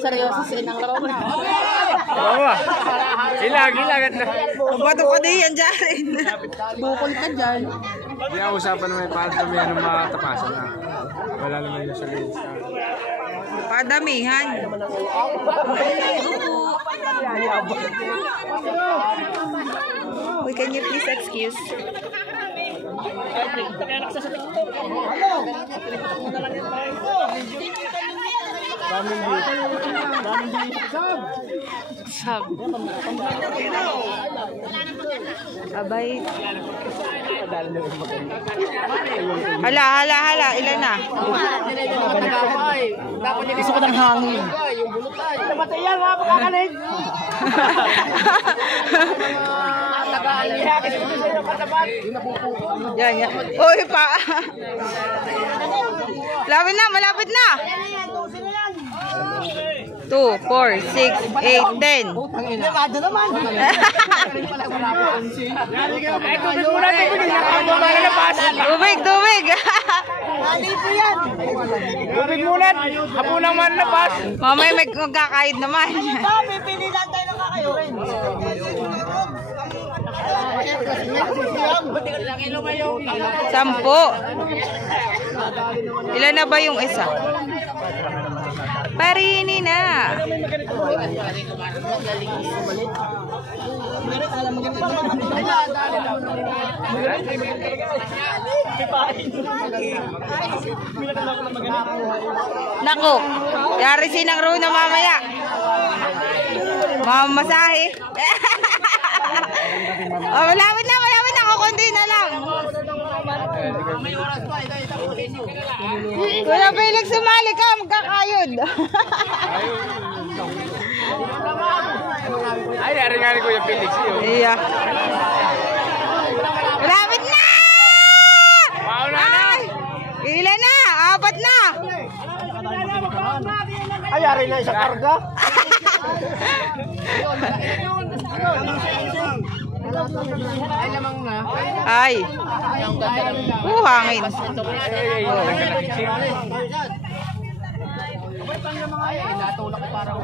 Seryoso si Inang laro na. Oo. Ilag. Bato ka di yan dyan. Bukol ka dyan. Hindi ang usapan na may padamihan ng mga tapasan na. Wala naman yung sabihin sa... Padamihan. Uy, can you please excuse? Sab. Abay. Hala. Ilan na? Gusto ko ng hangin. Namatay yan, mga pagkakalig. Yan. Uy, pa. Malapit na. 2, 4, 6, 8, 10. Nakado naman. Tubig. Tubig muna. Hapunang manlapas. Mamaya may magkakahid naman. Pipili lang tayo ng kakayurin. Sampo. Ilan na ba yung isa? Parini na. Naku, yari sinang row na mamaya. Mamasahe. Oh, malapit na. Kukunti na lang. Kuya Felix, sumali ka. Magkakayod. Ay, yari nga ni Kuya Felix yun. Iya. Malapit na! Ay! Ilan na? 4 na. Ay, yari na isang karga. Ay, lamang na. Ay. Hangin. Natulak ko parang...